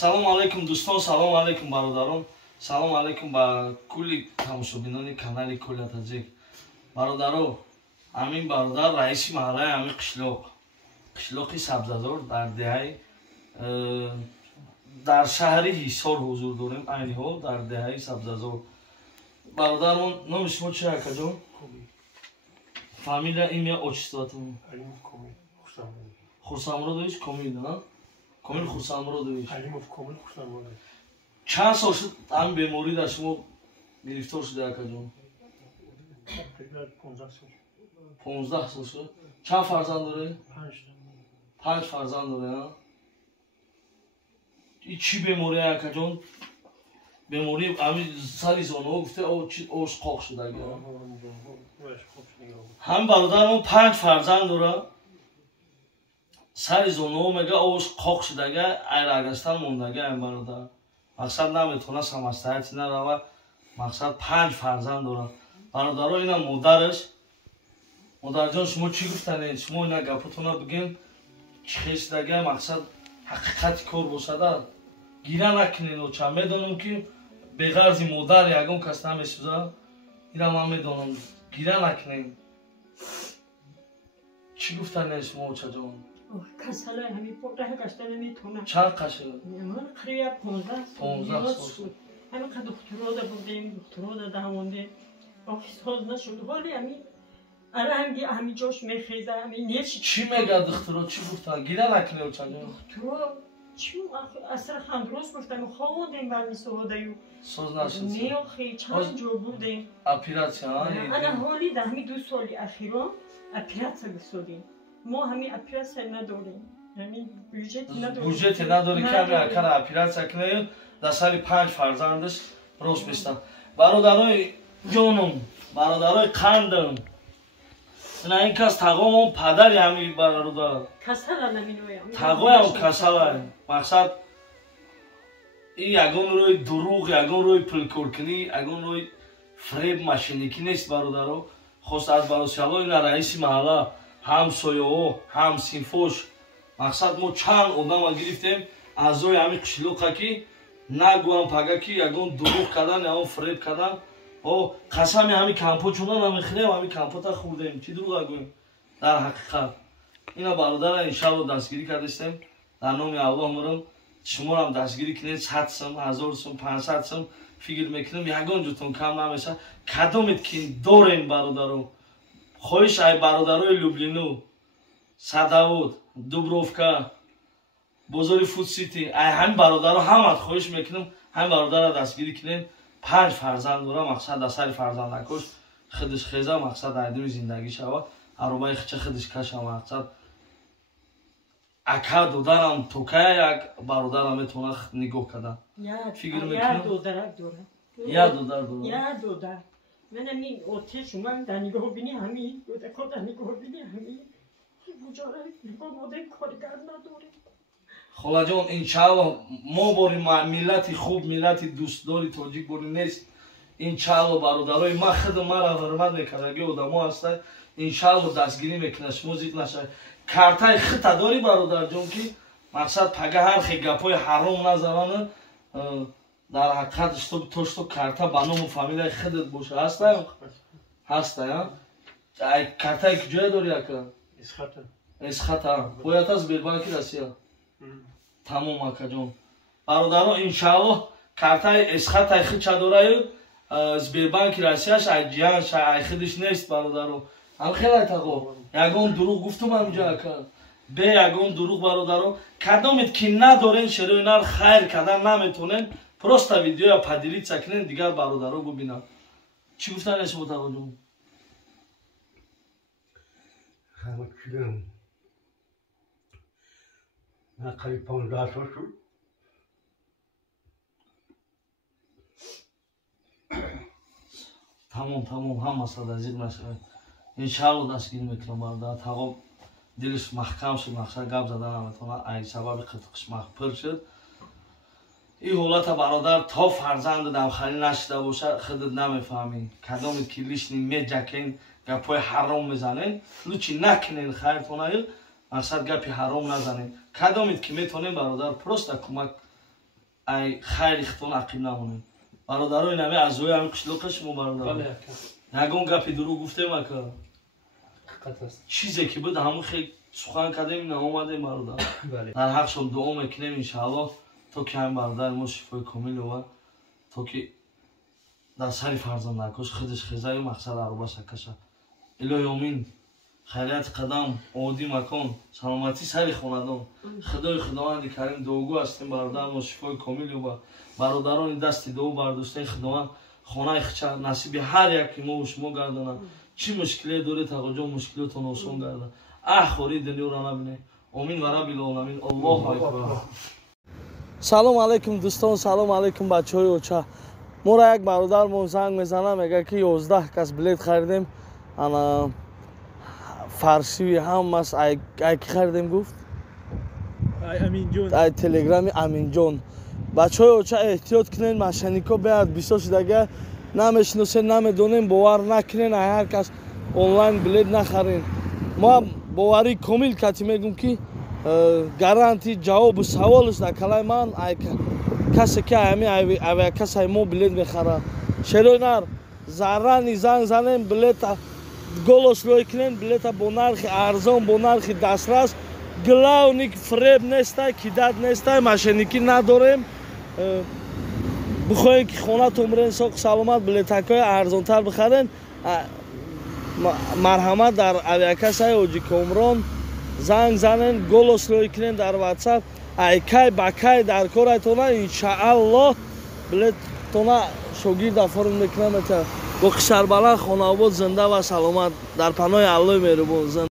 салом алейкум дӯстон, салом алейкум бародарон, салом алейкум ба кулли тамошобинони канали Коля Таҷик. Бародаро, амин бародар раиси маҳаллаи амин қишлоқи Сабзазор дар деҳаи дар шаҳри Ҳисор ҳузур дорем. Айни ҳол дар деҳаи Сабзазор. Бародарон, номи шумо чӣ акаҷон? Фамилия, имя, отчествотон? Хурсамуродович Комил, на? Комил Хурсамуродович. Алимов Комил Хурсамуродович. Чанд сол шуд ҳамин беморӣ дар шумо гирифтор шуда акаҷон? 15 сол шуд. Чанд фарзанд дорӣ? 5 фарзанд дорӣ. И чӣ беморӣ акаҷон? Беморӣ ҳамин сари зонаҳо гуфта ош қоқ шуда. Ҳамин бародарон 5 фарзанд дора. Сари зонаҳо мега ош қоқ шудага, айрагастан мондага ҳам бародар. Мақсад наметавона самостоятельно нарава. Мақсад 5 фарзанд дора. Бародаро ина модараш. Модарҷон шумо чӣ гуфтанед? Шумо ина гапотона бигем. Чӣ хештага мақсад ҳақиқати кор бошада. Гира накунед оча. Медонам ки беғарзи модар ягон кас намесӯза. Ина ман медонам. Гира накунед. Чӣ гуфтанед шумо очаҷон? Касала ҳами пода гашта наметавонам. Чанд қашид? Ман қирия 15 сол. ҳами қа духтурода будем, духтурода давондем. Офис ҳоз нашуд. ҳоли ҳами ара ҳамги ҳами ҷош мехеза, ҳами неш. Чӣ мега духтуро? Чӣ гуфтан? Гира накунед очаҷон. Духтуро чӣ асрахан рост гуфтам, ховодем барми соҳодаю. Соз нашуд. Не охи чанд ҷо будем. Операция, ана ҳоли дар ҳами 2 соли ахирон операция бисодем. Мо ҳами операция надорем. Ҳами бюджети надорем. Бюджети надорем ки ҳами акара операция кунед. Дар сари 5 фарзандаш рост бештам. Бародарои ҷонум, бародарои қандам. Ина ин кас тағоам падари ҳами бародар. Касала наминоям. Тағоям касала. Мақсад ин ягон рӯи дуруғ, ягон рӯи пулкоркунӣ, ягон рӯи фреб машиникӣ нест бародаро. Хост аз баросияло ина раиси маҳалла, ҳамсояҳо, ҳамсинфош. Мақсад мо чанд одама гирифтем аъзои ҳамин қишлоқа ки нагӯям пага ки ягон дуруғ кардан, ягон фреб кардан. Қасами ҳамин компотчуна намехӯрем, ҳамин компота хӯрдем. Чӣ дуруға гӯем? Дар ҳақиқат. Ина бародара иншалло дастгирӣ кардастем. Дар номи Аллоҳ мурам шуморам дастгирӣ кунед 100 сум, 1000 сум, 500 сум фикр мекунем ягон ҷутон кам намеша. Кадомет ки дорем бародаро. Хоҳиш ай бародарои Люблину, Садовод, Дубровка, бозори Фуд Сити, ай ҳамин бародаро ҳамат хоҳиш мекунем ҳамин бародара дастгирӣ кунед. 5 фарзанд дора. Мақсад асари фарзандакош хидиш хеза. Мақсад айдами зиндагӣ шава. Аробаи хича хидиш каша. Мақсад ака додарам токая як бародарам метавона нигоҳ кардан. Фикр мекунем. Я додарак дора. Я додар дора. Я додар. Мен ҳамин отеш умам дар нигоҳ бини ҳамин додако дар нигоҳ бини ҳамин. Буҷора бо модаи коргар надорем. Холаҷон, иншаллоҳ мо бори миллати хуб, миллати дӯстдори тоҷик бори нест. Иншаллоҳ бародарои ман худам мара ҳурмат мекардаги одамо ҳастанд. Иншаллоҳ дастгирӣ мекунад. Шумо зид нашавед. Картаи хита дорӣ бародарҷон ки мақсад пага ҳар хел гапҳои ҳаром назананд. Дар ҳақиқат то што карта ба ному фамилияи худат боша. Ҳастая? Ҳастая? Ай картаи куҷоя дорӣ ака? Эсхата. Боята Сбербанки Россия. Тамом акаҷон. Бародаро иншаллоҳ картаи эсхатаи хича дораю. Сбербанки Россияш ай ҷиянш ай хидиш нест бародаро. Ам хелай тағо. Ягон дуруғ гуфтум амҷа ака. Бе ягон дуруғ бародаро. Кадомет ки надорен шерои нар хайр кардан наметонен. Просто видеоя поделиться кунен дигар бародаро бубинанд. Чӣ гуфтанед шумо тағоҷон? Ҳамакилам. Қариб 15 сол шуд. Тамом, ҳама садазиқ нашавад. Иншаллоҳ дастгирӣ мекунам бародар. Тағо дилиш маҳкам шуд, мақсад гап задан наметавона. Ай сабаби қитиқиш махпир шуд. ин ҳолата бародар то фарзанду дамхалӣ нашуда бошад худат намефаҳмед. Кадомет ки лишни меджакен, гапҳои ҳаром мезанед, лучи накунед хайртонаю. Мақсад гапи ҳаром назанед. Кадомет ки метавонед бародар просто кӯмак ای خیلی ختون عقیم نمونیم برادرای نمی از روی همین قشلوق شما برادر نگون گپی درو گفتیم اکا چیزی که بود همون خیلی سخن کردیم نمومدیم برادر در حقشون دعا میکنیم انشاءالله تا که همین برادر ما شفای کامل و تا که در سری فرزند نکش خودش خیزه و مقصد عربه سکشه الهی آمین خیلیت قدم عادی مکان سلامتی سری خاندان خدای خداوند کریم دعاگو هستیم برادر ما شفای کامل و برادران دست دعا برداشتن خداوند خانه خچه نصیب هر یکی ما و شما گردانه چی مشکلی داره تقاجا مشکلتون آسان گردن اخوری دنیا را نبینه آمین و رب العالمین الله اکبر سلام علیکم دوستان سلام علیکم بچهای اوچه ما را یک برادر ما زنگ میزنه میگه که 11 کس بلیت خریدیم انا فارسی هم است ای خریدیم گفت امین جون ای تلگرامی امین جون بچهای اوچه احتیاط کنین ماشینیکو بیاد بیسو شدگه نمیشناسین نمیدونین باور نکنین هر کس آنلاین بلیت نخرین ما باوری کامل کتی میگم که گارانتی جواب سوالش در کلای من کسی که همین کسی ما بلیت میخره شروع نر زرانی زنگ زنیم بلیت گلوش روی کنین بلیت با نرخ ارزان با نرخ دسترس گلاونیک فریب نیسته کیدت نیسته ماشینیکی نداریم بخواین که خونه تمرین ساق سلامت بلیتکای ارزانتر بخرین مرحمت در اویاکسای اوجی کامران زنگ زنین گلوس روی کنین در واتساپ ایکای بکای در کارتونه انشاءالله بلیتونه شوگیر دفارون میکنم با قشربلند خانواده زنده و سلامت در پناه الله مهربان